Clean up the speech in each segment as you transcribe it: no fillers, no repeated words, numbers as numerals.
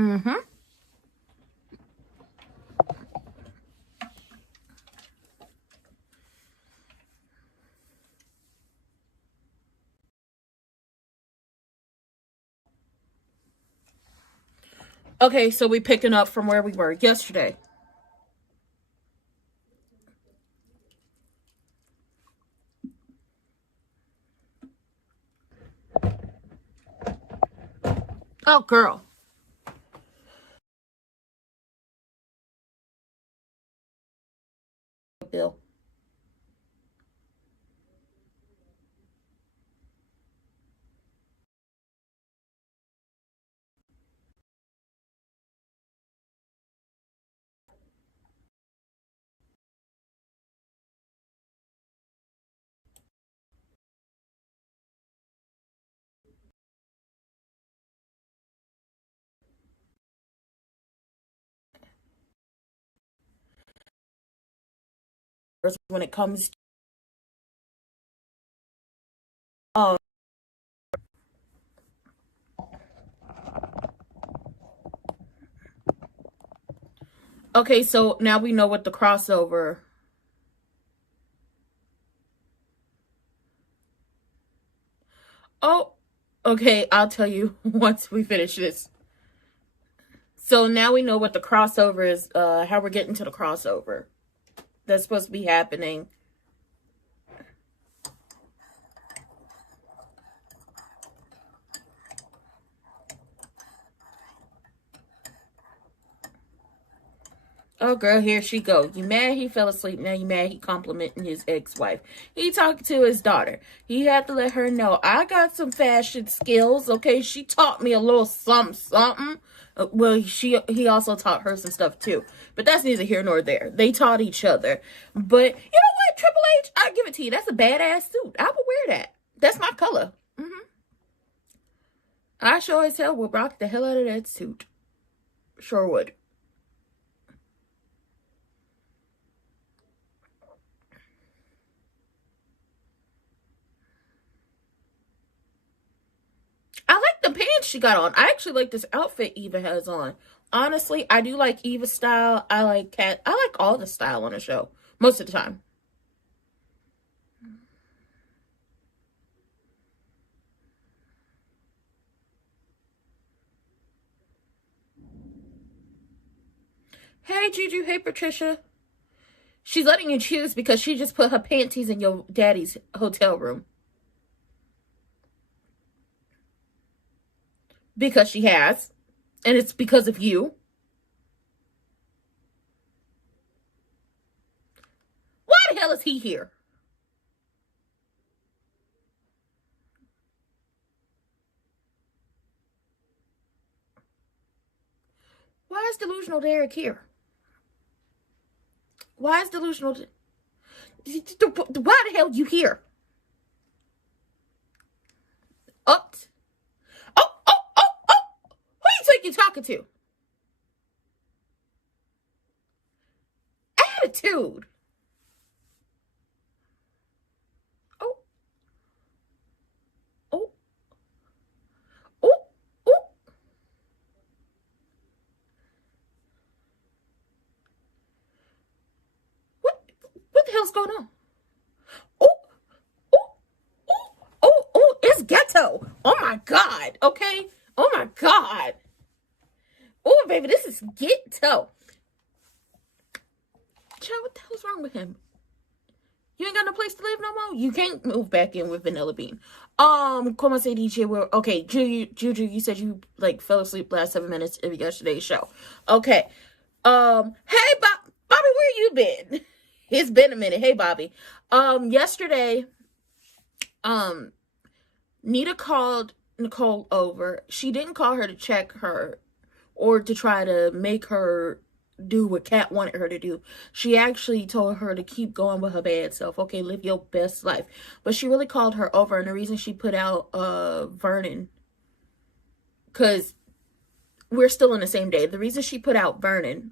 Mm-hmm. Okay, so we picking up from where we were yesterday. Oh, girl. Bill. When it comes to okay, so now we know what the crossover. Oh, okay, I'll tell you once we finish this. So now we know what the crossover is, how we're getting to the crossover. That's supposed to be happening. Oh, girl, here she go. You mad he fell asleep? Now you mad he complimenting his ex-wife. He talking to his daughter. He had to let her know, I got some fashion skills, okay? She taught me a little something. Well, he also taught her some stuff, too. But that's neither here nor there. They taught each other. But, you know what, Triple H? I'll give it to you. That's a badass suit. I would wear that. That's my color. I sure as hell would rock the hell out of that suit. Sure would. I like the pants she got on. I actually like this outfit Eva has on. Honestly, I do like Eva's style. I like all the style on the show. Most of the time. Hey, Juju. Hey, Patricia. She's letting you choose because she just put her panties in your daddy's hotel room. Because she has. And it's because of you. Why the hell is he here? Why is Delusional Derek here? Why is Delusional... Why the hell you here? Oh, oh, oh, oh, oh! Who you think you're talking to? Attitude. Oh, oh, oh, oh. What the hell's going on? Oh, oh, oh, oh, oh, it's ghetto. Oh my God. Okay. Oh my God. Oh, baby, this is ghetto. Child, what the hell's wrong with him? You ain't got no place to live no more? You can't move back in with Vanilla Bean. Como se dice, okay, Juju, you said you, like, fell asleep last 7 minutes of yesterday's show. Okay. Hey, Bobby, where you been? It's been a minute. Hey, Bobby. Yesterday, Nita called Nicole over. She didn't call her to check her or to try to make her do what Kat wanted her to do. She actually told her to keep going with her bad self. Okay, live your best life. But she really called her over, and the reason she put out Vernon, because we're still in the same day. The reason she put out Vernon.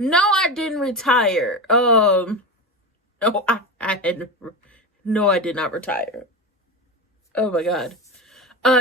No, I didn't retire. No, I did not retire. Oh my God.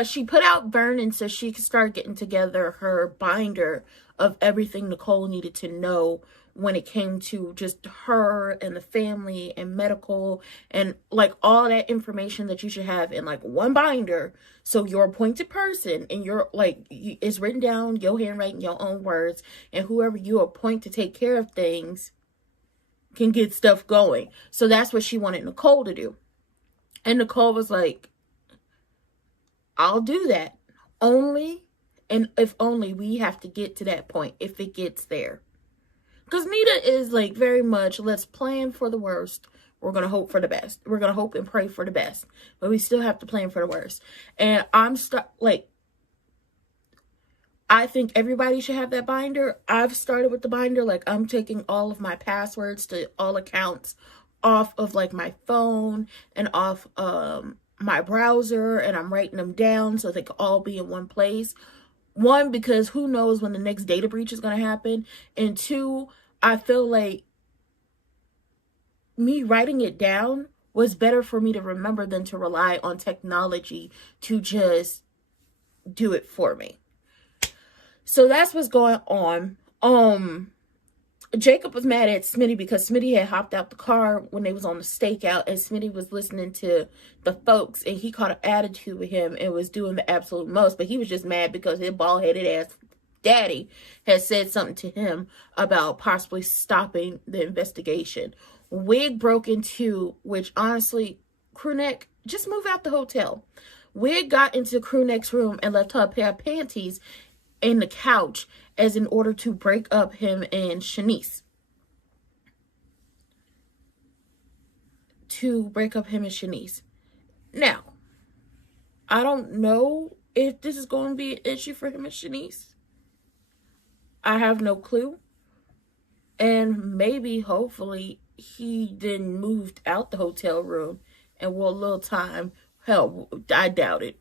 She put out Vernon so she could start getting together her binder of everything Nicole needed to know when it came to just her and the family and medical and like all that information that you should have in like one binder. So your appointed person and your like it's written down, your handwriting, your own words, and whoever you appoint to take care of things can get stuff going. So that's what she wanted Nicole to do. And Nicole was like, I'll do that. Only, and if only we have to get to that point, if it gets there. Because Nita is like very much, let's plan for the worst. We're going to hope for the best. We're going to hope and pray for the best. But we still have to plan for the worst. And I think everybody should have that binder. I've started with the binder. Like, I'm taking all of my passwords to all accounts off of like my phone and off my browser, and I'm writing them down so they can all be in one place. One, because who knows when the next data breach is going to happen. And two, I feel like me writing it down was better for me to remember than to rely on technology to just do it for me. So that's what's going on. Jacob was mad at Smitty because Smitty had hopped out the car when they was on the stakeout, and Smitty was listening to the folks, and he caught an attitude with him and was doing the absolute most. But he was just mad because his bald-headed ass daddy had said something to him about possibly stopping the investigation. Wig broke into, which honestly, Crewneck, just move out the hotel. Wig got into Crewneck's room and left her a pair of panties in the couch as in order to break up him and Shanice. Now, I don't know if this is going to be an issue for him and Shanice. I have no clue. And maybe, hopefully, he then moved out the hotel room and for a little time. Hell, I doubt it.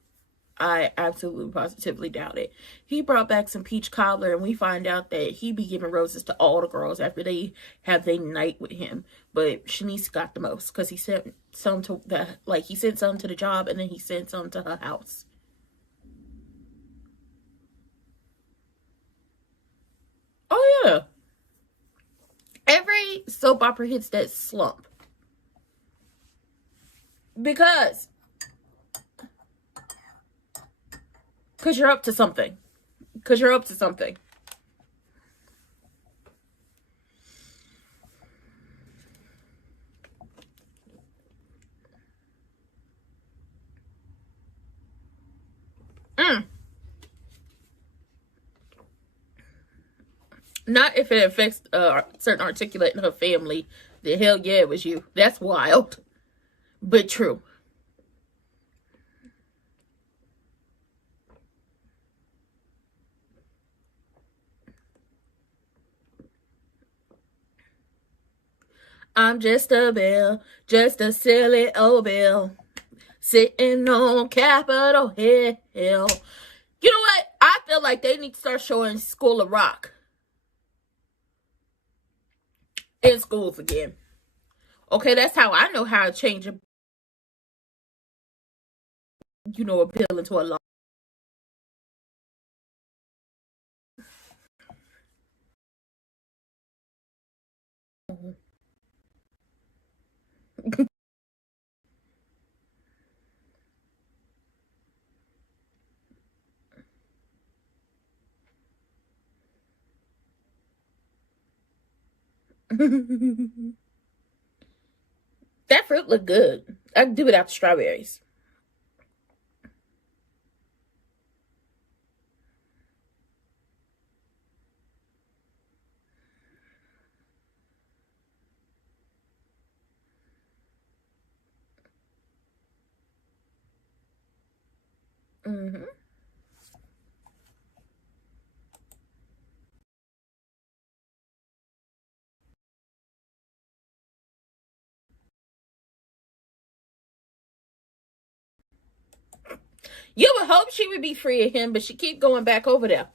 I absolutely positively doubt it. He brought back some peach cobbler, and we find out that he be giving roses to all the girls after they have their night with him. But Shanice got the most because he sent some to he sent some to the job, and then he sent some to her house. Oh yeah. Every soap opera hits that slump. Because you're up to something. Not if it affects a certain articulate in her family. The hell yeah, it was you. That's wild. But true. I'm just a bill, just a silly old bill, sitting on Capitol Hill. You know what? I feel like they need to start showing School of Rock in schools again. Okay, that's how I know how to change a bill into a law. That fruit look good. I can do without the strawberries. Mm-hmm. You would hope she would be free of him, but she keep going back over there.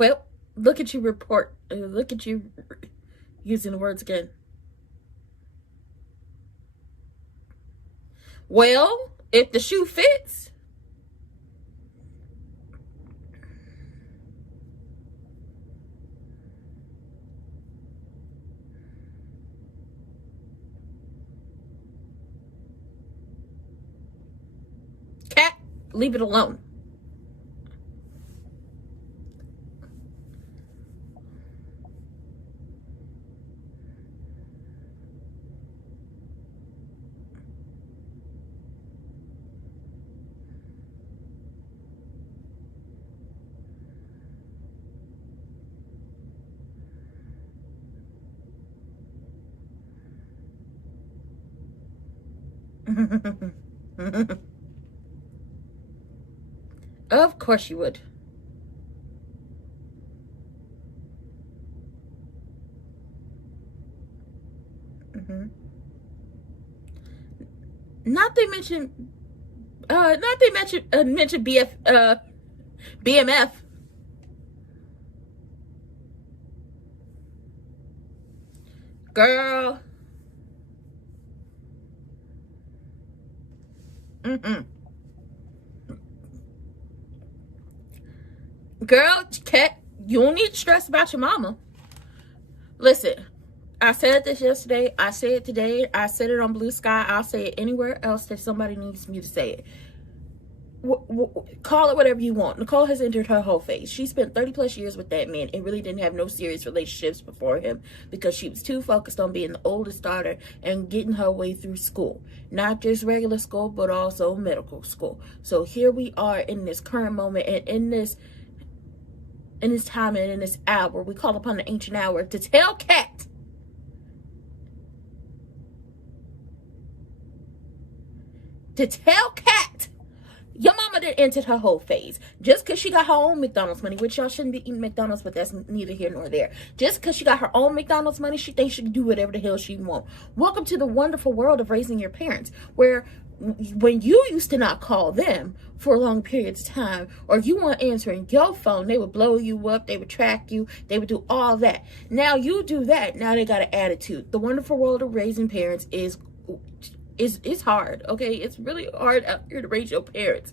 Well, look at you report. Look at you using the words again. Well, if the shoe fits. Cat, leave it alone. Of course you would. Not they mention mention BMF. Girl. Girl, Kat, you don't need to stress about your mama. Listen, I said this yesterday. I said it today. I said it on BlueSky. I'll say it anywhere else that somebody needs me to say it. Call it whatever you want. Nicole has entered her whole phase. She spent 30 plus years with that man and really didn't have no serious relationships before him because she was too focused on being the oldest daughter and getting her way through school. Not just regular school, but also medical school. So here we are in this current moment and in this time and in this hour, we call upon the ancient hour to tell Kat your mama done entered her whole phase. Just because she got her own McDonald's money, which y'all shouldn't be eating McDonald's, but that's neither here nor there. Just because she got her own McDonald's money, she thinks she can do whatever the hell she wants. Welcome to the wonderful world of raising your parents, where when you used to not call them for long periods of time, or you weren't answering your phone, they would blow you up, they would track you, they would do all that. Now you do that, now they got an attitude. The wonderful world of raising parents is hard, okay? It's really hard out here to raise your parents.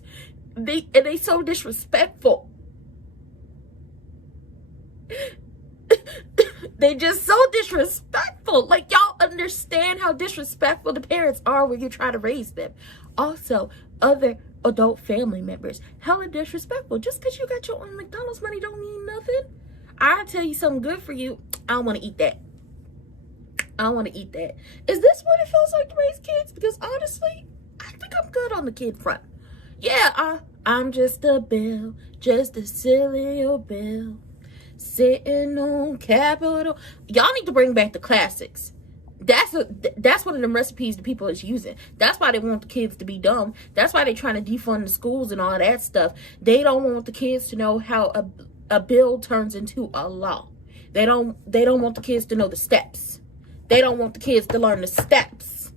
They so disrespectful. They just so disrespectful. Like, y'all understand how disrespectful the parents are when you try to raise them. Also, other adult family members, hella disrespectful. Just because you got your own McDonald's money don't mean nothing. I'll tell you something good for you. I don't want to eat that. I don't want to eat that. Is this what it feels like to raise kids? Because honestly, I think I'm good on the kid front. Yeah, I'm just a bill, just a silly old bill, sitting on Capitol. Y'all need to bring back the classics. That's one of them recipes the people is using. That's why they want the kids to be dumb. That's why they're trying to defund the schools and all that stuff. They don't want the kids to know how a bill turns into a law. They don't want the kids to know the steps. They don't want the kids to learn the steps.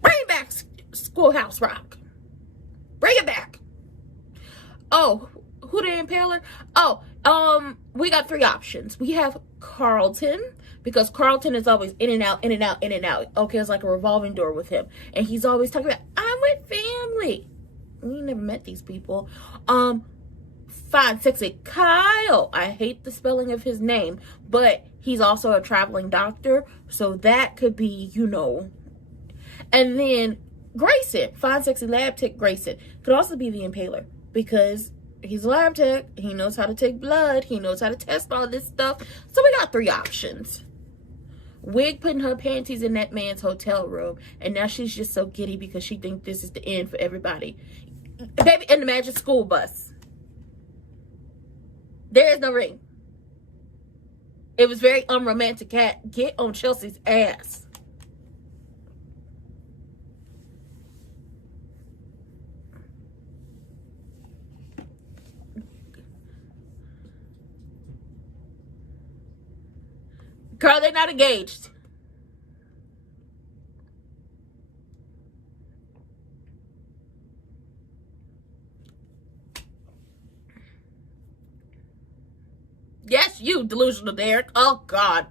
Bring back Schoolhouse Rock. Bring it back. Oh, who the impaler? Oh, we got 3 options. We have Carlton, because Carlton is always in and out, in and out, in and out. Okay, it's like a revolving door with him. And he's always talking about, I'm with family. We never met these people. Fine, sexy Kyle. I hate the spelling of his name, but he's also a traveling doctor, so that could be, you know. And then Grayson, fine, sexy lab tech Grayson, could also be the impaler, because he's a lab tech, he knows how to take blood, he knows how to test all this stuff. So we got 3 options. Wig putting her panties in that man's hotel room, and now she's just so giddy because she thinks this is the end for everybody. Baby, in the magic school bus. There is no ring. It was very unromantic. Cat, get on Chelsea's ass. Girl, they're not engaged. That's you, delusional Derek. Oh, God.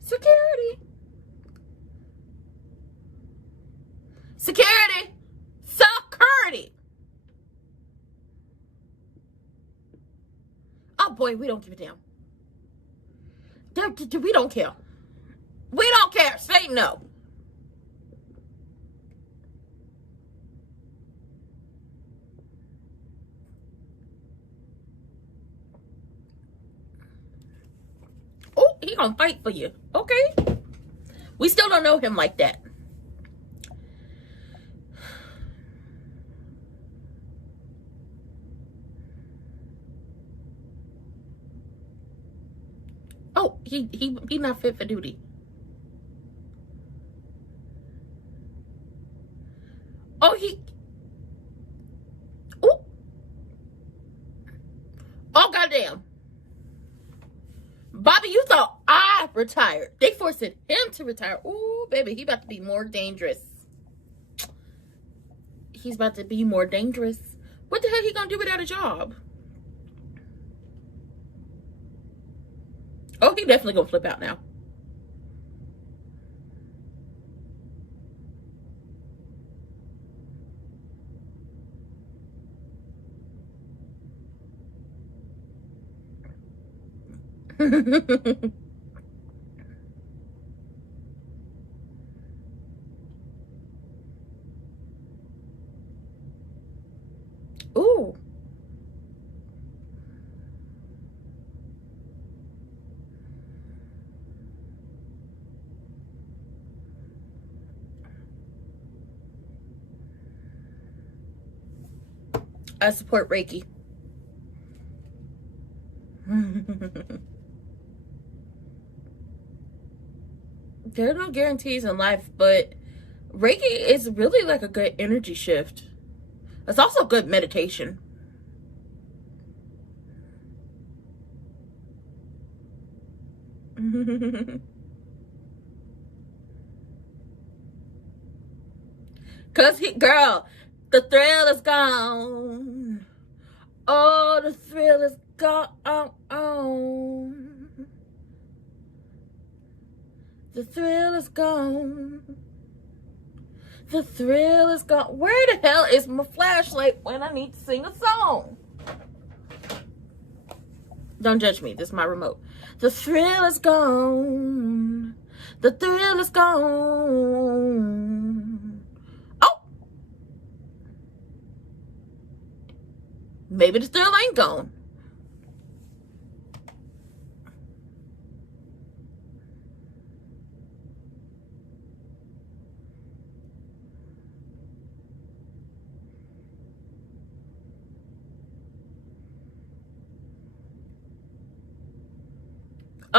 Security. Security. Security. Oh, boy, we don't give a damn. We don't care. We don't care. Say no. Oh, he gonna fight for you. Okay. We still don't know him like that. Oh, he not fit for duty. Oh, oh, goddamn. Bobby, you thought I retired. They forced him to retire. Ooh, baby, he about to be more dangerous. He's about to be more dangerous. What the hell he gonna do without a job? Oh, he definitely gonna flip out now. Ooh. I support Reiki. There are no guarantees in life, but Reiki is really like a good energy shift. It's also good meditation. Cause girl, the thrill is gone. Oh, the thrill is gone. The thrill is gone. The thrill is gone. Where the hell is my flashlight when I need to sing a song? Don't judge me. This is my remote. The thrill is gone. The thrill is gone. Oh! Maybe the thrill ain't gone.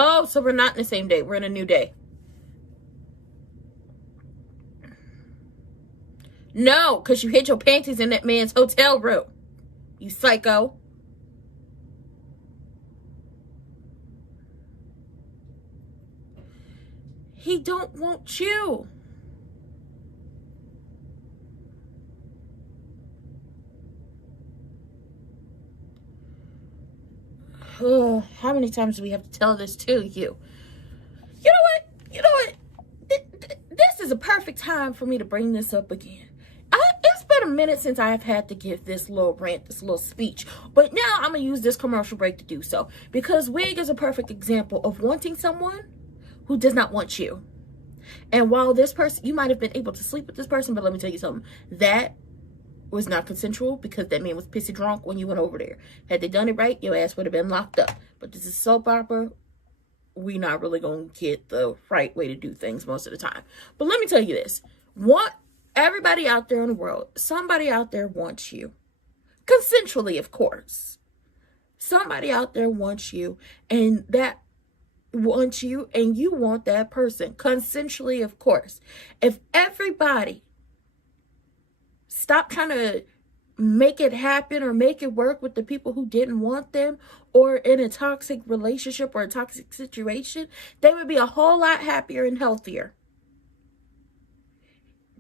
Oh, so we're not in the same day. We're in a new day. No, because you hid your panties in that man's hotel room. You psycho. He don't want you. Oh, how many times do we have to tell this to you? You know what? You know what? This is a perfect time for me to bring this up again. It's been a minute since I have had to give this little rant, this little speech. But now I'm going to use this commercial break to do so. Because Wig is a perfect example of wanting someone who does not want you. And while this person, you might have been able to sleep with this person, but let me tell you something. That was not consensual because that man was pissy drunk when you went over there. Had they done it right, your ass would have been locked up. But this is soap opera. We not really going to get the right way to do things most of the time. But let me tell you this. Everybody out there in the world, somebody out there wants you. Consensually, of course. Somebody out there wants you, and that wants you, and you want that person. Consensually, of course. If everybody stop trying to make it happen or make it work with the people who didn't want them, or in a toxic relationship or a toxic situation, they would be a whole lot happier and healthier.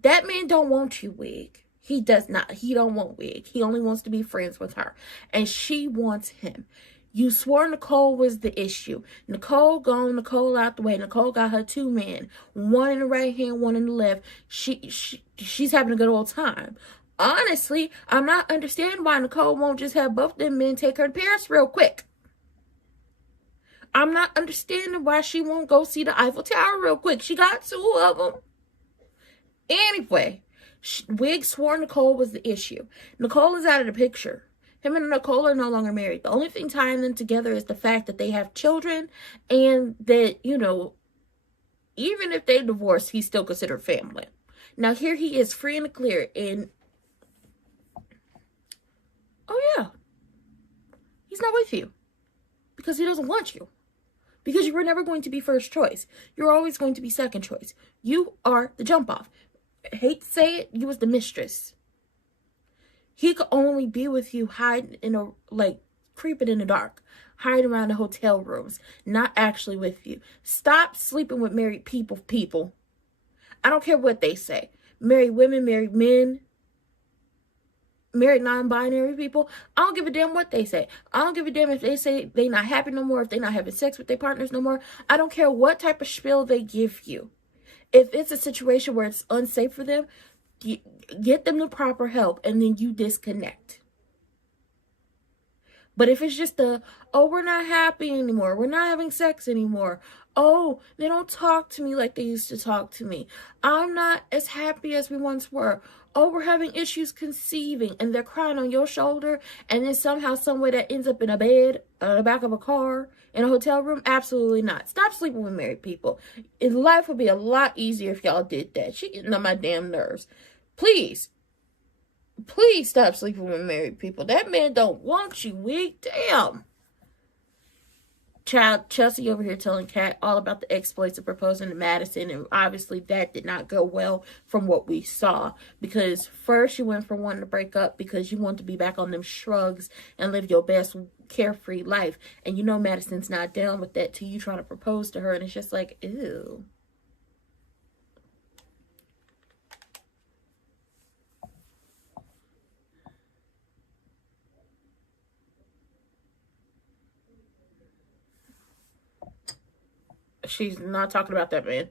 That man don't want you, Wig. He does not. He don't want Wig. He only wants to be friends with her. And she wants him. You swore Nicole was the issue. Nicole gone, Nicole out the way. Nicole got her 2 men, one in the right hand, one in the left. She's having a good old time. Honestly, I'm not understanding why Nicole won't just have both them men take her to Paris real quick. I'm not understanding why she won't go see the Eiffel Tower real quick. She got 2 of them. Anyway, Wig swore Nicole was the issue. Nicole is out of the picture. Him and Nicole are no longer married. The only thing tying them together is the fact that they have children and that, you know, even if they divorce, he's still considered family. Now, here he is free and clear and, oh yeah, he's not with you because he doesn't want you. Because you were never going to be first choice. You're always going to be second choice. You are the jump off. I hate to say it, you was the mistress. He could only be with you hiding in a, like, creeping in the dark. Hiding around the hotel rooms. Not actually with you. Stop sleeping with married people. I don't care what they say. Married women, married men, married non-binary people. I don't give a damn what they say. I don't give a damn if they say they not happy no more, if they not having sex with their partners no more. I don't care what type of spiel they give you. If it's a situation where it's unsafe for them, get them the proper help and then you disconnect. But if it's just oh, we're not happy anymore, we're not having sex anymore, oh, they don't talk to me like they used to talk to me, I'm not as happy as we once were, oh, we're having issues conceiving, and they're crying on your shoulder, and then somehow, some way that ends up in a bed, the back of a car, in a hotel room, absolutely not. Stop sleeping with married people. Life would be a lot easier if y'all did that. She getting on my damn nerves. Please stop sleeping with married people. That man don't want you, Wig. Damn. Child, Chelsea over here telling Kat all about the exploits of proposing to Madison, and obviously that did not go well from what we saw, because first you went from wanting to break up because you want to be back on them shrugs and live your best carefree life, and you know Madison's not down with that till you trying to propose to her, and it's just like, ew. She's not talking about that man.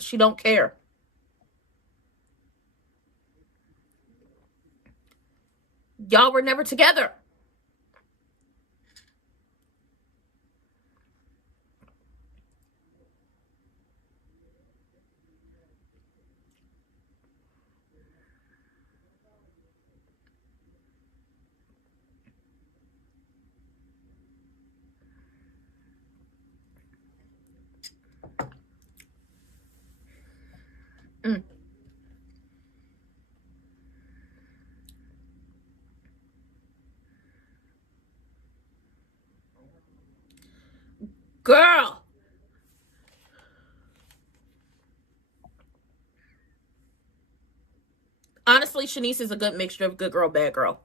She don't care. Y'all were never together. Mm. Girl. Honestly, Shanice is a good mixture of good girl, bad girl.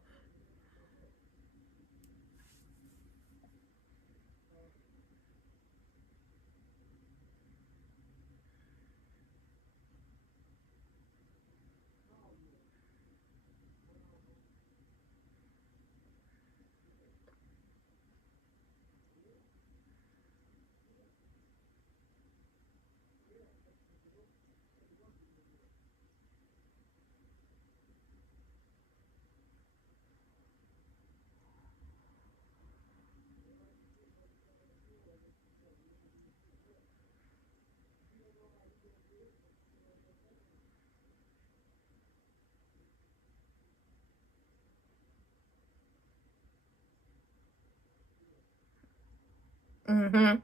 Mm-hmm.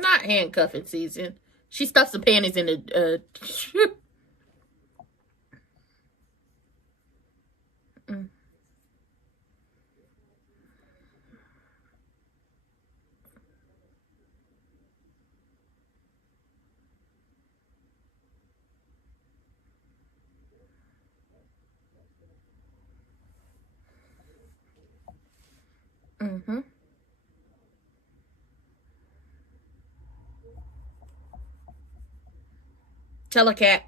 Not handcuffing season. She stuffs the panties in the mm, mm-hmm. Tell her, Cat.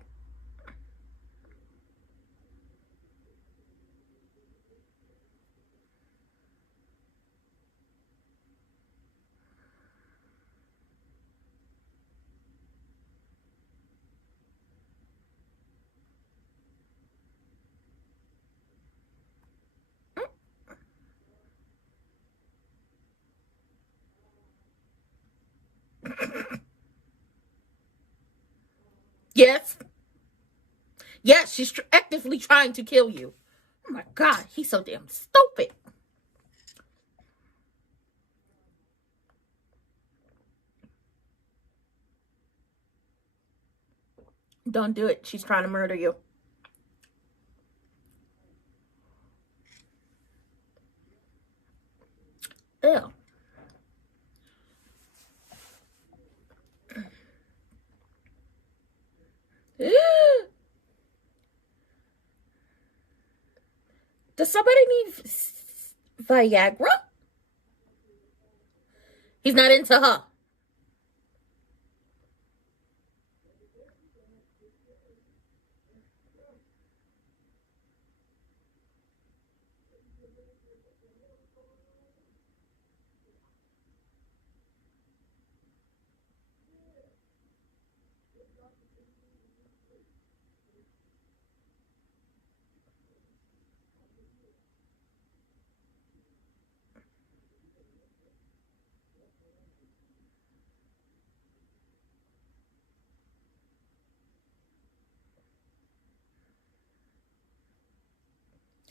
Yes. Yes, she's actively trying to kill you. Oh my God, he's so damn stupid. Don't do it. She's trying to murder you. Ew. Does somebody need Viagra? He's not into her.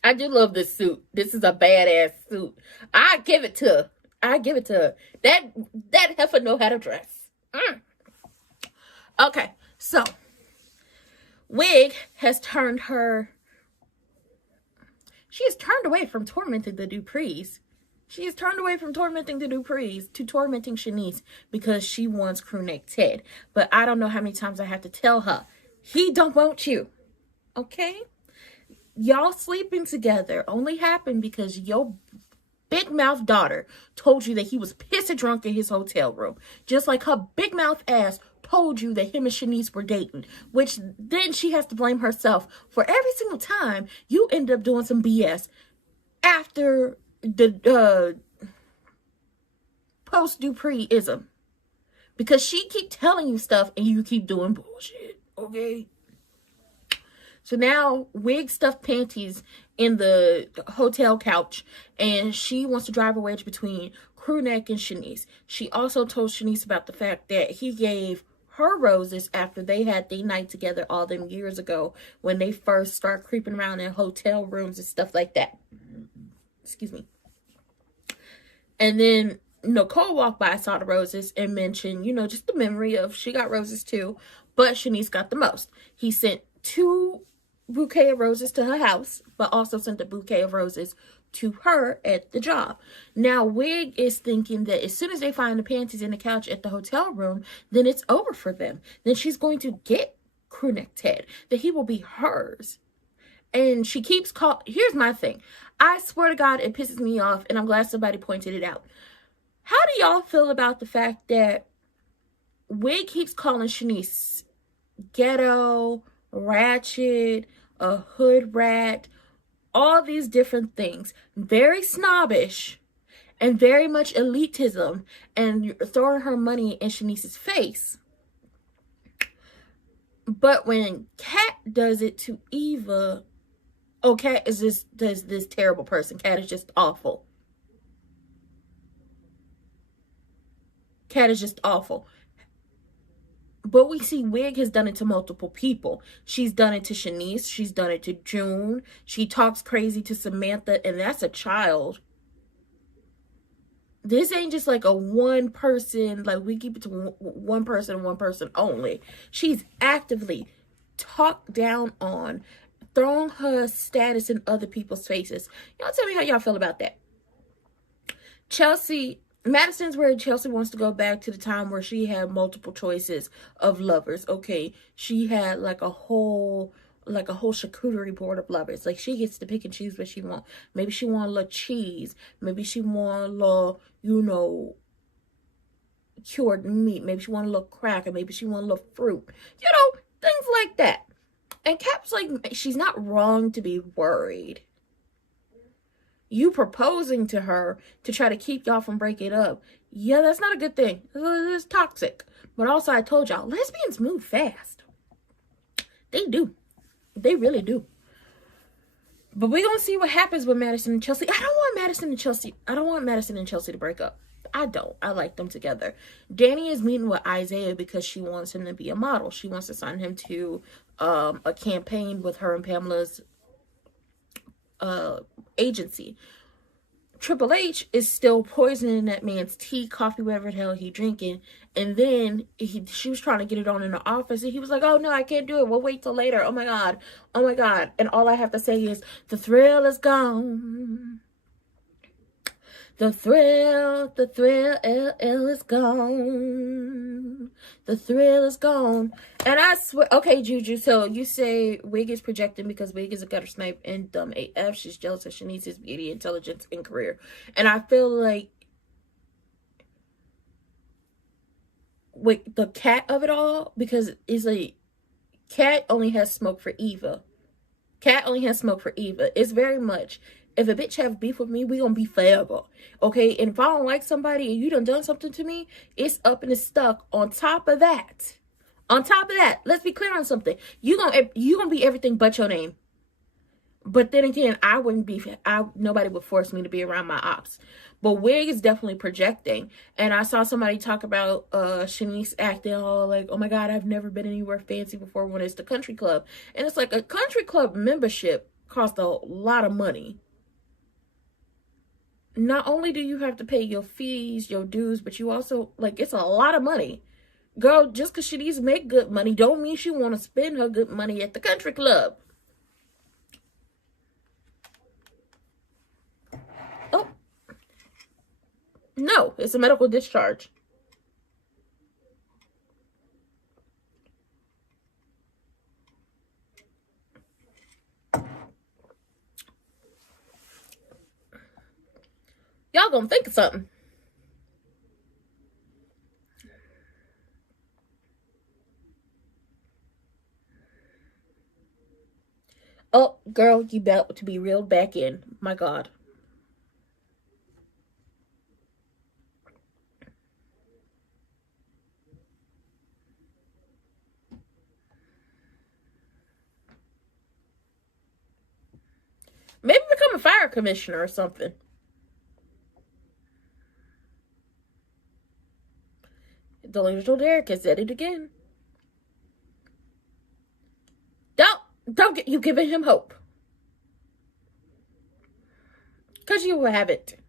I do love this suit. This is a badass suit. I give it to her. I give it to her. That heifer know how to dress. Okay, so Wig has turned her. She has turned away from tormenting the Duprees. She has turned away from tormenting the Duprees to tormenting Shanice because she wants Crewneck Ted. But I don't know how many times I have to tell her, he don't want you. Okay? Y'all sleeping together only happened because your big mouth daughter told you that he was pissing drunk in his hotel room. Just like her big mouth ass told you that him and Shanice were dating. Which then she has to blame herself for every single time you end up doing some BS after the post-Dupree-ism. Because she keep telling you stuff and you keep doing bullshit. Okay? So now Wig stuffed panties in the hotel couch and she wants to drive a wedge between Crewneck and Shanice. She also told Shanice about the fact that he gave her roses after they had their night together all them years ago when they first start creeping around in hotel rooms and stuff like that. Excuse me. And then Nicole walked by, saw the roses, and mentioned, you know, just the memory of she got roses too, but Shanice got the most. He sent 2 bouquet of roses to her house, but also sent a bouquet of roses to her at the job. Now, Wig is thinking that as soon as they find the panties in the couch at the hotel room, then it's over for them. Then she's going to get Crewneck Ted, that he will be hers. And she keeps here's my thing. I swear to God, it pisses me off, and I'm glad somebody pointed it out. How do y'all feel about the fact that Wig keeps calling Shanice ghetto, ratchet, a hood rat, all these different things, very snobbish and very much elitism, and throwing her money in Shanice's face? But when Kat does it to Eva, oh, Kat is this terrible person. Kat is just awful. Kat is just awful. But we see Wig has done it to multiple people. She's done it to Shanice. She's done it to June. She talks crazy to Samantha, and that's a child. This ain't just like a one person, like we keep it to one person and one person only. She's actively talked down on, throwing her status in other people's faces. Y'all tell me how y'all feel about that. Madison's where Chelsea wants to go back to the time where she had multiple choices of lovers. Okay, she had like a whole charcuterie board of lovers. Like, she gets to pick and choose what she wants. Maybe she want a little cheese. Maybe she want a little, you know, cured meat. Maybe she want a little cracker. Maybe she want a little fruit. You know, Things like that. And Cap's like, she's not wrong to be worried. You proposing to her to try to keep y'all from breaking up, yeah, that's not a good thing. It's toxic. But also, I told y'all, lesbians move fast. They do. They really do. But we're gonna see what happens with Madison and Chelsea. I don't want Madison and Chelsea to break up. I don't. I like them together. Danny is meeting with Isaiah because she wants him to be a model. She wants to sign him to a campaign with her and Pamela's agency. Triple H is still poisoning that man's tea, coffee, whatever the hell he drinking. And then she was trying to get it on in the office, and he was like, "Oh no, I can't do it. We'll wait till later. Oh my god, oh my god." And all I have to say is, the thrill is gone. The thrill is gone. The thrill is gone. And I swear, okay, Juju, so you say Wig is projecting because Wig is a gutter snipe and dumb AF. She's jealous of Shanice's beauty, intelligence, and career. And I feel like with the cat of it all, because it's like, Cat only has smoke for Eva. Cat only has smoke for Eva. It's very much, if a bitch have beef with me, we gonna be forever. Okay? And if I don't like somebody and you done something to me, it's up and it's stuck. On top of that, let's be clear on something. You gonna be everything but your name. But then again, nobody would force me to be around my ops. But Wig is definitely projecting. And I saw somebody talk about Shanice acting all like, "Oh my god, I've never been anywhere fancy before," when it's the country club. And it's like, a country club membership costs a lot of money. Not only do you have to pay your fees, your dues, but you also, like, it's a lot of money. Girl, just because Shanice make good money don't mean she want to spend her good money at the country club. Oh. No, it's a medical discharge. Y'all gonna think of something. Oh, girl, you about to be reeled back in. My god. Maybe become a fire commissioner or something. Delusional Derek has said it again. Don't get you giving him hope. Because you will have it.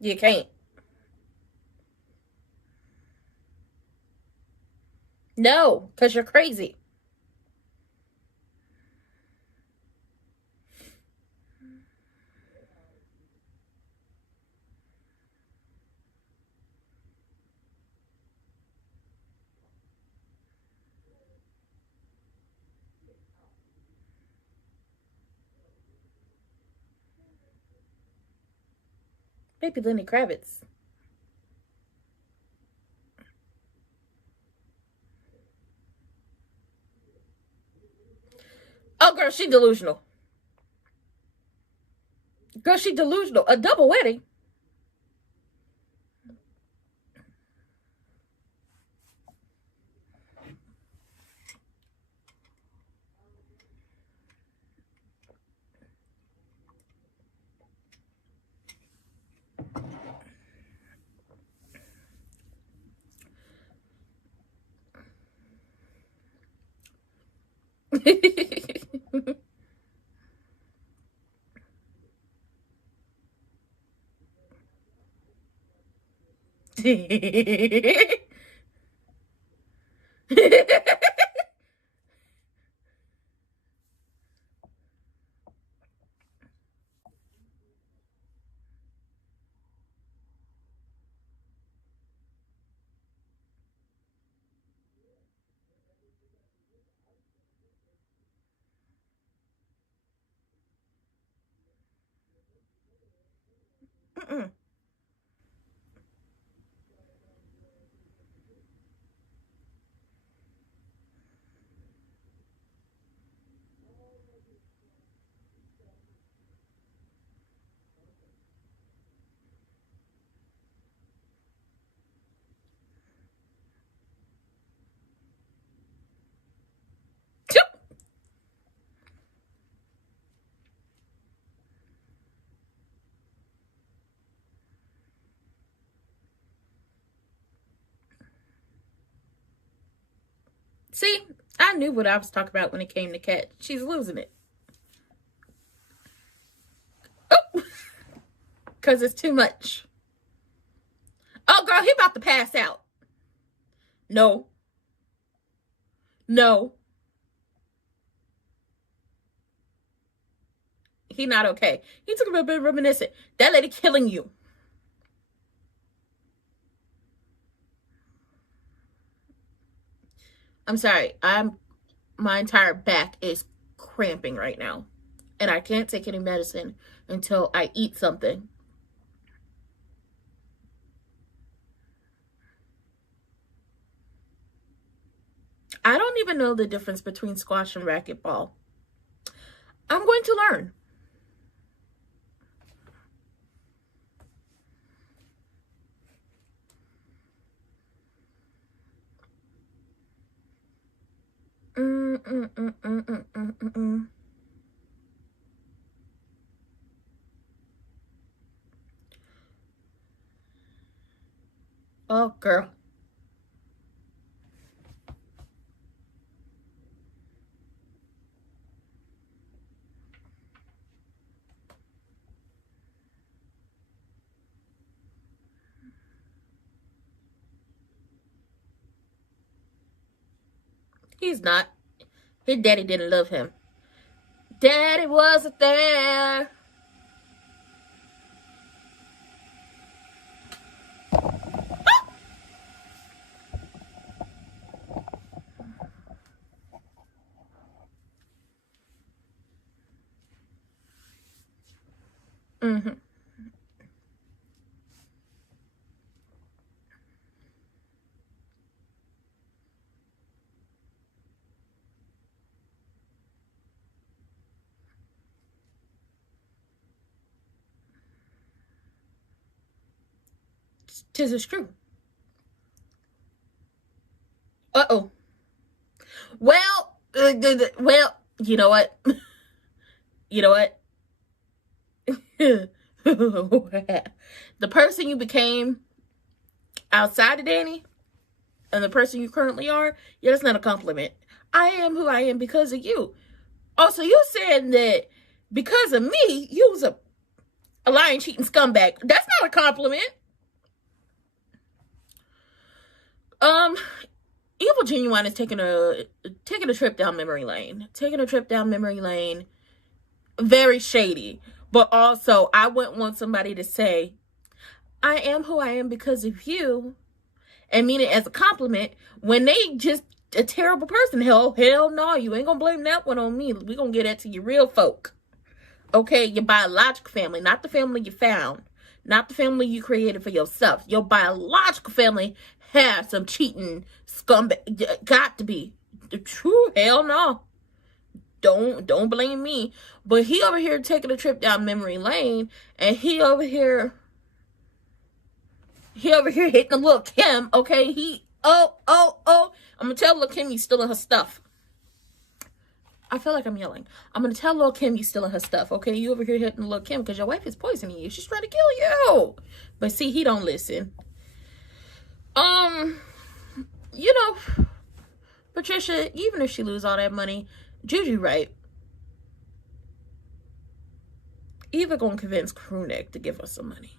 You can't. No, because you're crazy. Maybe Lenny Kravitz. Oh, girl, she delusional. Girl, she delusional. A double wedding. Mm-mm. See, I knew what I was talking about when it came to Cat. She's losing it. Oh, because it's too much. Oh, girl, he about to pass out. No. No. He not okay. He took a bit reminiscent. That lady killing you. I'm sorry. My entire back is cramping right now. And I can't take any medicine until I eat something. I don't even know the difference between squash and racquetball. I'm going to learn. Oh, girl. He's not. His daddy didn't love him. Daddy wasn't there. Mm-hmm. Tis is true. Uh-oh. Well, you know what? You know what? The person you became outside of Danny and the person you currently are, yeah, that's not a compliment. I am who I am because of you. Also, you said that because of me, you was a lying, cheating scumbag. That's not a compliment. Evil Genuine is taking a trip down memory lane. Taking a trip down memory lane. Very shady. But also, I wouldn't want somebody to say, I am who I am because of you, and mean it as a compliment when they just a terrible person. Hell no. You ain't gonna blame that one on me. We gonna get that to your real folk. Okay, your biological family, not the family you found. Not the family you created for yourself. Your biological family has some cheating scumbag. Got to be. True, hell no. Don't blame me. But he over here taking a trip down memory lane, and he over here hitting a little Kim. Okay, I'm gonna tell little Kim you stealing her stuff. I feel like I'm yelling. I'm gonna tell little Kim you stealing her stuff. Okay, you over here hitting little Kim because your wife is poisoning you. She's trying to kill you. But see, he don't listen. You know, Patricia, even if she lose all that money, Juju right. Eva gonna convince Crewneck to give us some money.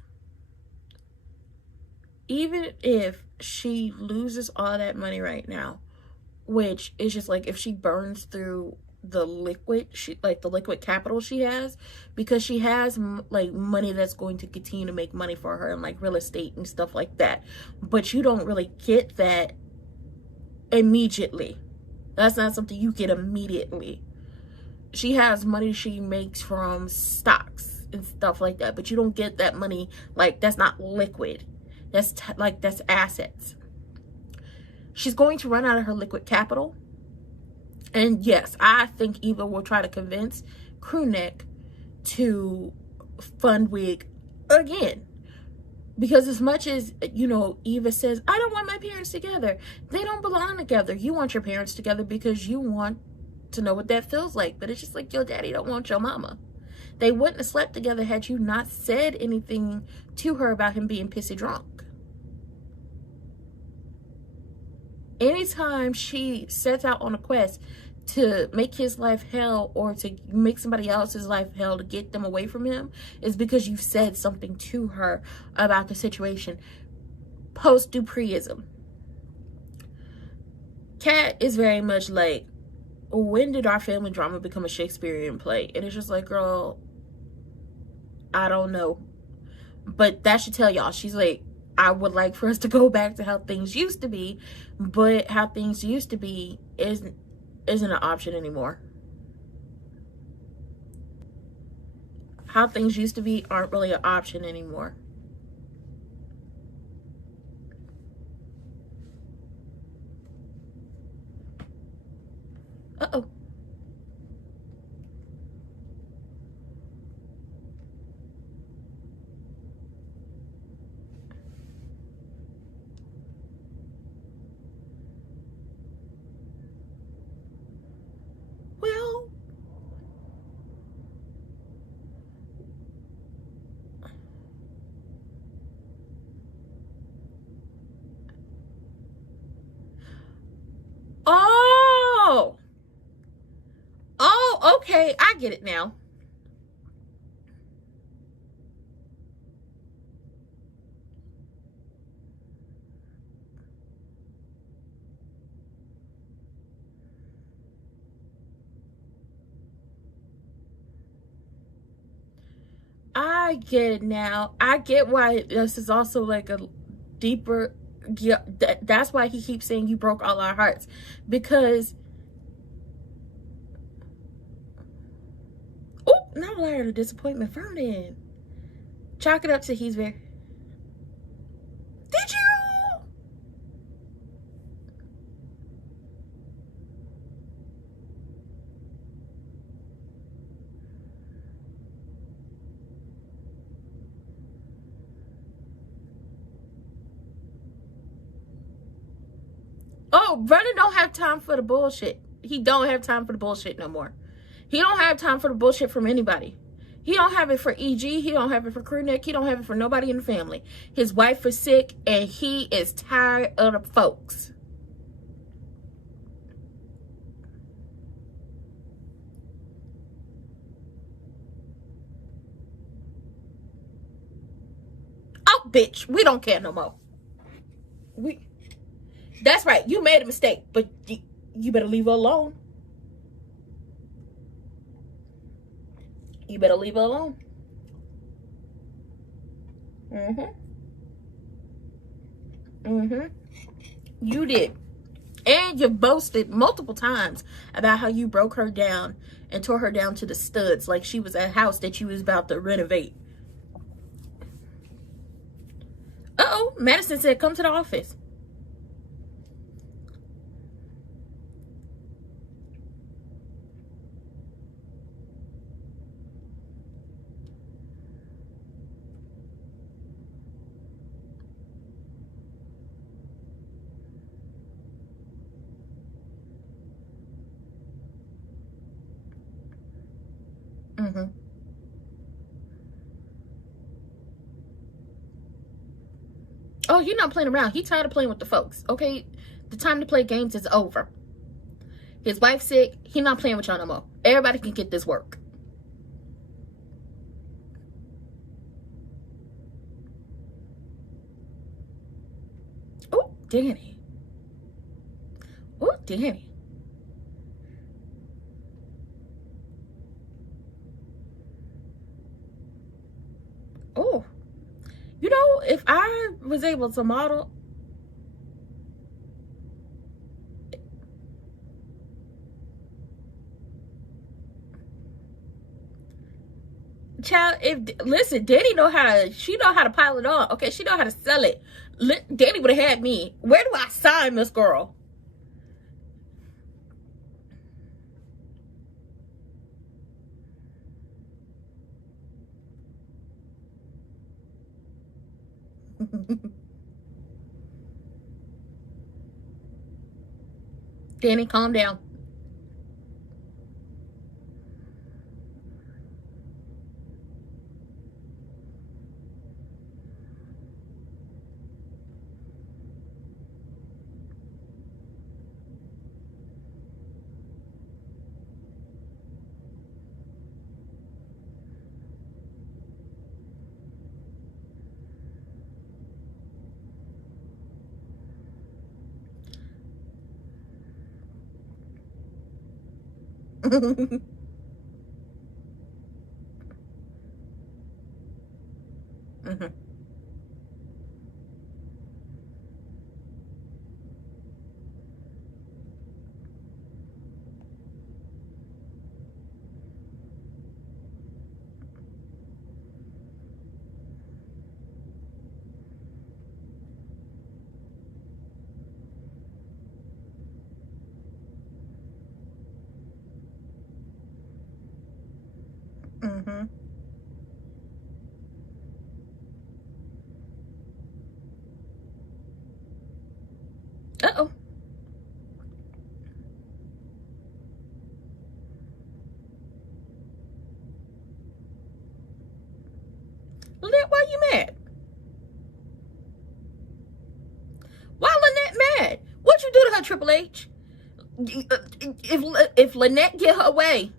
Even if she loses all that money right now, which is just like if she burns through the liquid, the liquid capital she has, because she has like money that's going to continue to make money for her and like real estate and stuff like that. But you don't really get that immediately. That's not something you get immediately. She has money she makes from stocks and stuff like that, but you don't get that money. Like, that's not liquid. That's that's assets. She's going to run out of her liquid capital. And yes, I think Eva will try to convince Crewneck to fund Wig again. Because as much as, you know, Eva says, I don't want my parents together. They don't belong together. You want your parents together because you want to know what that feels like. But it's just like your daddy don't want your mama. They wouldn't have slept together had you not said anything to her about him being pissy drunk. Anytime she sets out on a quest to make his life hell or to make somebody else's life hell to get them away from him, is because you've said something to her about the situation. Post-Dupreeism. Kat is very much like, when did our family drama become a Shakespearean play? And it's just like, girl, I don't know. But that should tell y'all. She's like, I would like for us to go back to how things used to be, but how things used to be isn't an option anymore. How things used to be aren't really an option anymore. Uh-oh. Well, oh, okay, I get it now. I get it now. I get why this is also like a deeper, yeah, that's why he keeps saying you broke all our hearts, because oh, not a liar to disappointment. Vernon, chalk it up to he's very. Did you? Oh, Vernon don't have time for the bullshit. He don't have time for the bullshit no more. He don't have time for the bullshit from anybody. He don't have it for EG. He don't have it for Crewneck. He don't have it for nobody in the family. His wife is sick, and he is tired of the folks. Oh, bitch, we don't care no more. That's right. You made a mistake, but you better leave her alone. You better leave her alone. You did. And you boasted multiple times about how you broke her down and tore her down to the studs like she was a house that you was about to renovate. Uh-oh. Madison said, come to the office. Oh, you're not playing around. He tired of playing with the folks. Okay, the time to play games is over. His wife's sick. He not playing with y'all no more. Everybody can get this work. Oh, Danny. Oh, Danny. Oh. You know, if I was able to model, Child, listen, Danny she know how to pile it on. Okay, she know how to sell it. Danny would have had me. Where do I sign this girl? Danny, calm down. Mm-hmm. Mm-hmm. Uh-oh. Lynette, why you mad? Why Lynette mad? What you do to her, Triple H? If Lynette get her way,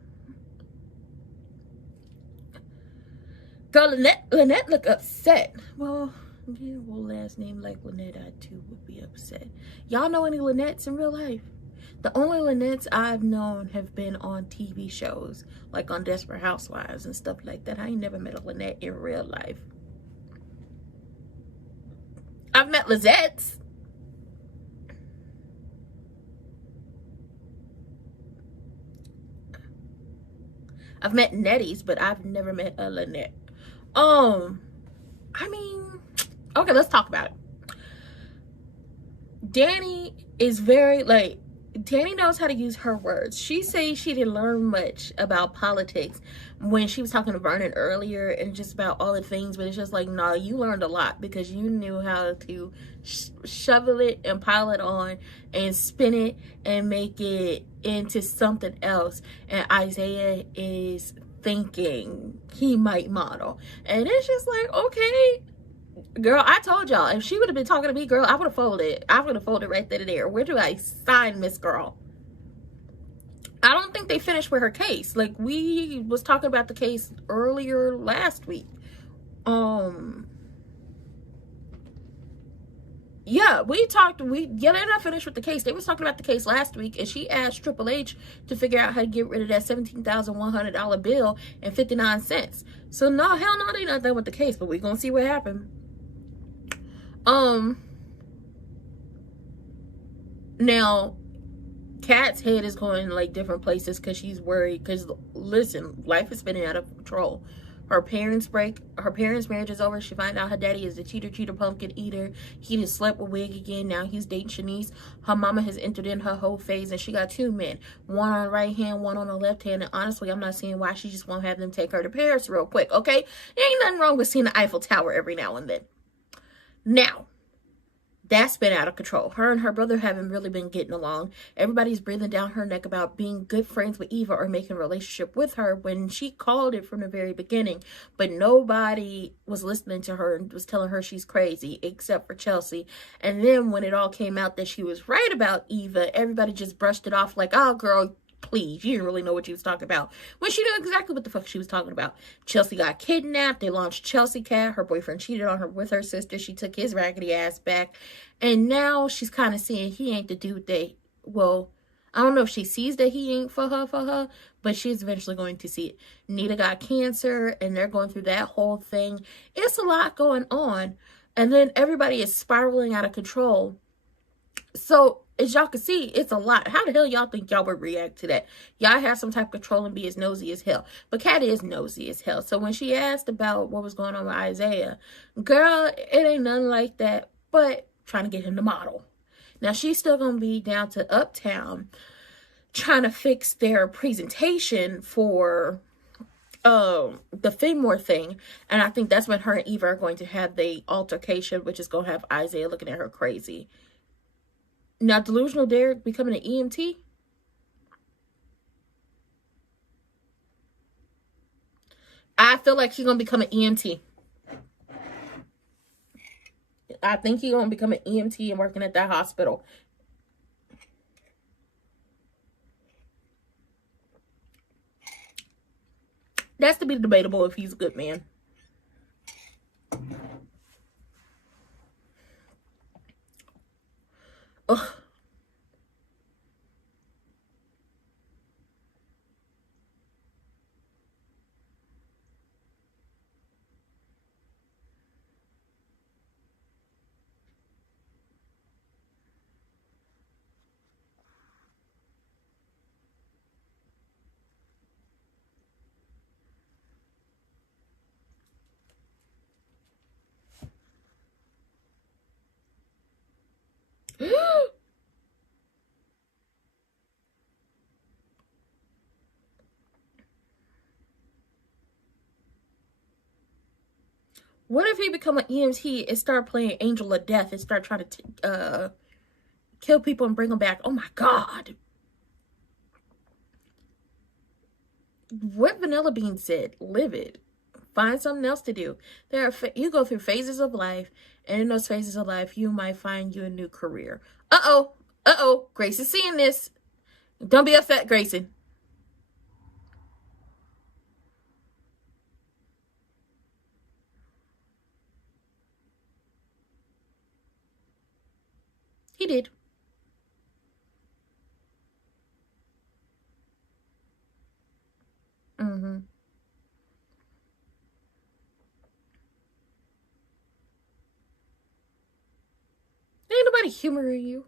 girl, Lynette look upset. Well, last name like Lynette, I too would be upset. Y'all know any Lynettes in real life? The only Lynettes I've known have been on TV shows, like on Desperate Housewives and stuff like that. I ain't never met a Lynette in real life. I've met Lizettes. I've met Netties, but I've never met a Lynette. I mean, okay, let's talk about it. Danny is very, like, Danny knows how to use her words. She says she didn't learn much about politics when she was talking to Vernon earlier and just about all the things, but it's just like, no, you learned a lot because you knew how to shovel it and pile it on and spin it and make it into something else. And Isaiah is thinking he might model. And it's just like, okay, girl, I told y'all, if she would have been talking to me, girl, I would have folded. I would have folded right then and there. Where do I sign Miss Girl? I don't think they finished with her case. Like, we was talking about the case earlier last week. Yeah, they're not finished with the case. They was talking about the case last week, and she asked Triple H to figure out how to get rid of that $17,100 bill and 59 cents. So no, hell no, they not done with the case, but we gonna see what happened. Now, Kat's head is going like different places because she's worried. Because listen, life is spinning out of control. Her parents' marriage is over. She finds out her daddy is a cheater, pumpkin eater. He just slept with Wig again. Now he's dating Shanice. Her mama has entered in her whole phase, and she got two men. One on the right hand, one on the left hand. And honestly, I'm not seeing why she just won't have them take her to Paris real quick, okay? There ain't nothing wrong with seeing the Eiffel Tower every now and then. Now, that's been out of control. Her and her brother haven't really been getting along. Everybody's breathing down her neck about being good friends with Eva or making a relationship with her when she called it from the very beginning. But nobody was listening to her and was telling her she's crazy except for Chelsea. And then when it all came out that she was right about Eva, everybody just brushed it off like, oh, girl, please, you didn't really know what you was talking about. When she knew exactly what the fuck she was talking about. Chelsea got kidnapped. They launched Chelsea Cat. Her boyfriend cheated on her with her sister. She took his raggedy ass back. And now she's kind of seeing he ain't the dude well, I don't know if she sees that he ain't for her, but she's eventually going to see it. Nita got cancer, and they're going through that whole thing. It's a lot going on. And then everybody is spiraling out of control. So as y'all can see, it's a lot. How the hell y'all think y'all would react to that? Y'all have some type of control and be as nosy as hell. But Kat is nosy as hell. So when she asked about what was going on with Isaiah, girl, it ain't nothing like that, but trying to get him to model. Now, she's still going to be down to Uptown trying to fix their presentation for the Fenmore thing. And I think that's when her and Eva are going to have the altercation, which is going to have Isaiah looking at her crazy. Now, Delusional Derek becoming an EMT? I feel like he's going to become an EMT. I think he's going to become an EMT and working at that hospital. That's to be debatable if he's a good man. Ugh. What if he become an EMT and start playing Angel of Death and start trying to kill people and bring them back? Oh my God. What Vanilla Bean said, live it. Find something else to do. You go through phases of life, and in those phases of life, you might find you a new career. Uh-oh. Grace is seeing this. Don't be upset, Grayson. He did. Mm-hmm. Ain't nobody humoring you.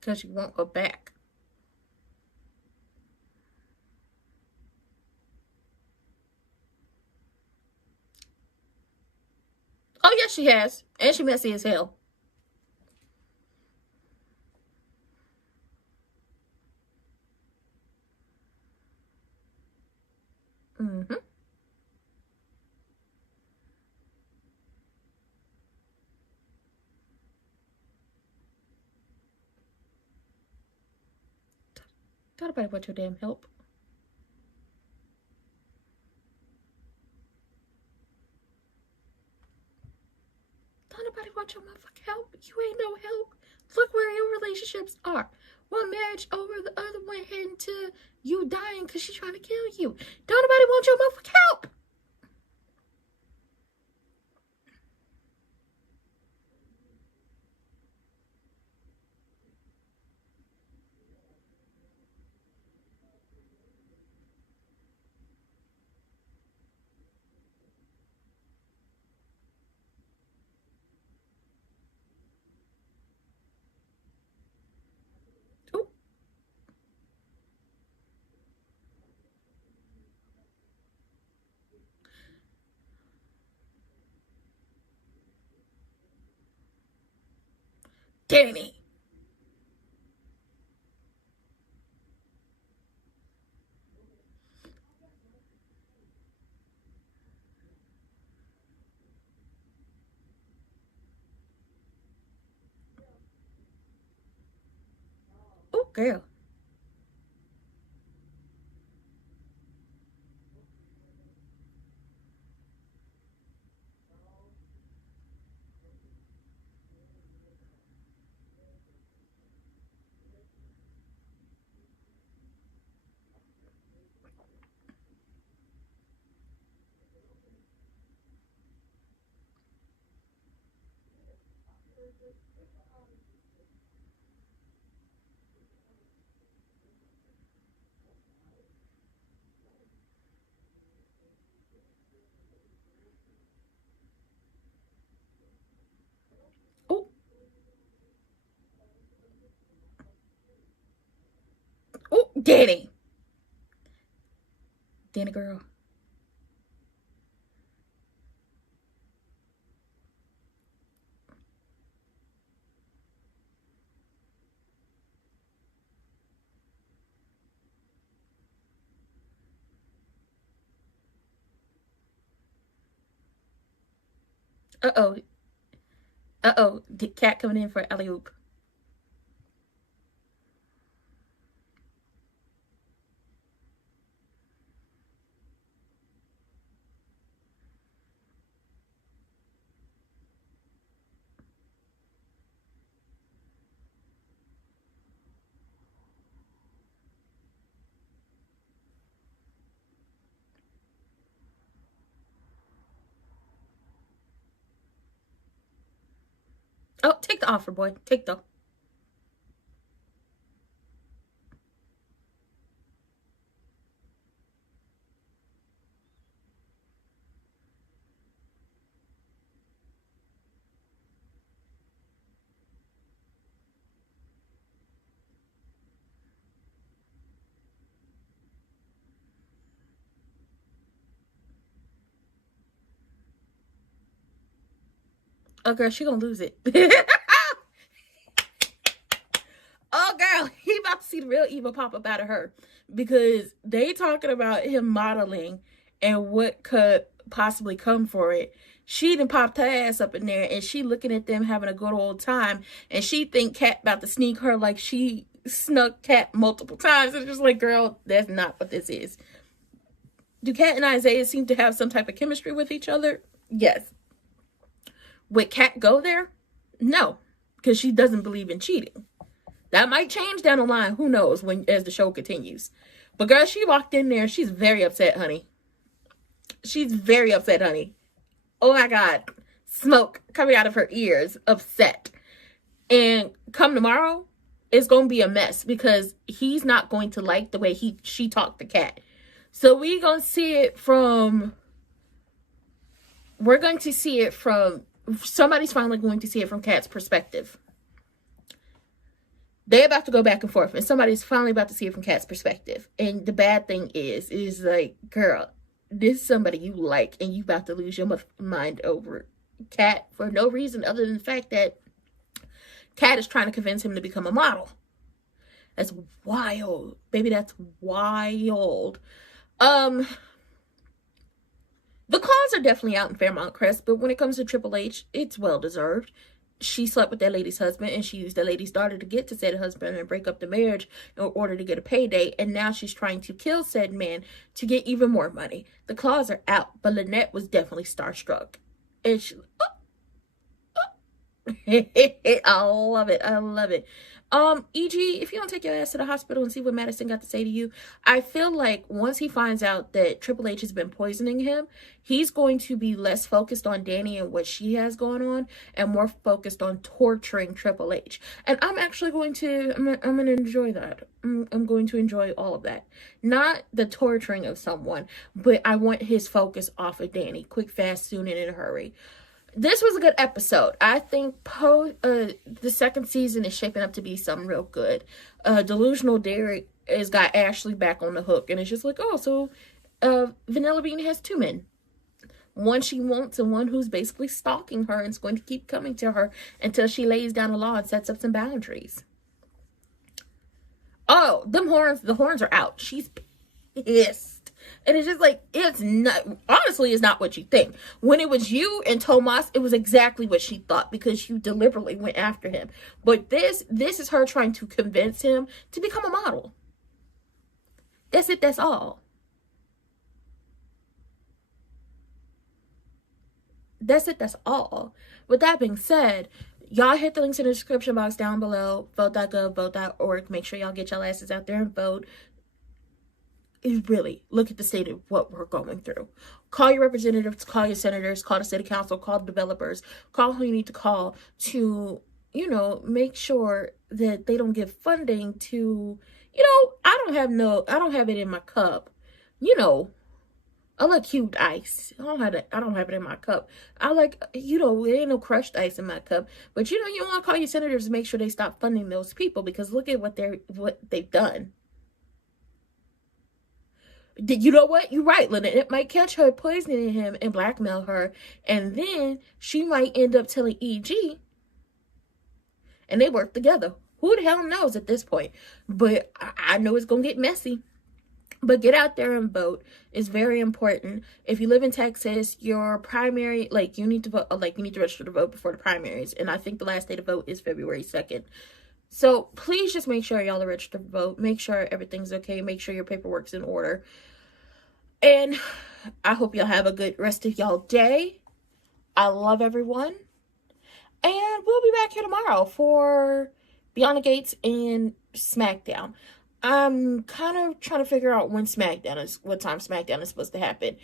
Because you won't go back. Oh, yes, she has. And she messy as hell. Mm-hmm. Don't nobody want your damn help. Don't nobody want your motherfucking help. You ain't no help. Look where your relationships are. One marriage over, the other one heading to you dying because she's trying to kill you. Don't nobody want your motherfucking help. Ooh. Danny. Oh, girl. Oh, oh, Danny. Danny girl. Uh-oh. Uh-oh. Cat coming in for alley-oop. Oh, take the offer, boy. Take the... Oh, girl, she gonna lose it. Oh, girl, he about to see the real evil pop up out of her. Because they talking about him modeling and what could possibly come for it. She done popped her ass up in there, and she looking at them having a good old time. And she think Cat about to sneak her like she snuck Cat multiple times. It's just like, girl, that's not what this is. Do Cat and Isaiah seem to have some type of chemistry with each other? Yes. Would Cat go there? No, because she doesn't believe in cheating. That might change down the line. Who knows as the show continues. But girl, she walked in there. She's very upset, honey. She's very upset, honey. Oh my God. Smoke coming out of her ears. Upset. And come tomorrow, it's going to be a mess because he's not going to like the way she talked to Cat. So we're going to see it from... We're going to see it from... Somebody's finally going to see it from Cat's perspective. They're about to go back and forth, and somebody's finally about to see it from Cat's perspective. And the bad thing is like, girl, this is somebody you like, and you about to lose your mind over Cat for no reason other than the fact that Cat is trying to convince him to become a model. That's wild. Baby, that's wild. The claws are definitely out in Fairmount Crest, but when it comes to Triple H, it's well deserved. She slept with that lady's husband, and she used that lady's daughter to get to said husband and break up the marriage in order to get a payday. And now she's trying to kill said man to get even more money. The claws are out, but Lynette was definitely starstruck. And she, I love it. I love it. EG, if you don't take your ass to the hospital and see what Madison got to say to you, I feel like once he finds out that Triple H has been poisoning him, he's going to be less focused on Danny and what she has going on and more focused on torturing Triple H. And I'm actually going to, I'm going to enjoy that. I'm going to enjoy all of that. Not the torturing of someone, but I want his focus off of Danny. Quick, fast, soon, and in a hurry. This was a good episode. I think the second season is shaping up to be something real good. Delusional Derek has got Ashley back on the hook. And it's just like, oh, so Vanilla Bean has two men. One she wants and one who's basically stalking her and is going to keep coming to her until she lays down the law and sets up some boundaries. Oh, the horns are out. She's pissed. And it's just like, it's not, honestly, it's not what you think. When it was you and Tomas, it was exactly what she thought because you deliberately went after him. But this is her trying to convince him to become a model. That's it, that's all. That's it, that's all. With that being said, y'all hit the links in the description box down below. Vote.gov, vote.org. Make sure y'all get y'all asses out there and vote. Really look at the state of what we're going through. Call your representatives, call your senators, call the city council, call the developers, call who you need to call to you know, make sure that they don't give funding to, I don't have it in my cup. You know, I like cubed ice. I don't have it in my cup. I like, there ain't no crushed ice in my cup. But you want to call your senators to make sure they stop funding those people, because look at what they've done. You know what? You're right, Lynette. It might catch her poisoning him and blackmail her, and then she might end up telling EG, and they work together. Who the hell knows at this point? But I know it's gonna get messy. But get out there and vote. It's very important. If you live in Texas, your primary, you need to vote, you need to register to vote before the primaries. And I think the last day to vote is February 2nd. So please just make sure y'all are registered to vote. Make sure everything's okay. Make sure your paperwork's in order. And I hope y'all have a good rest of y'all day. I love everyone. And we'll be back here tomorrow for Beyond the Gates and SmackDown. I'm kind of trying to figure out what time SmackDown is supposed to happen.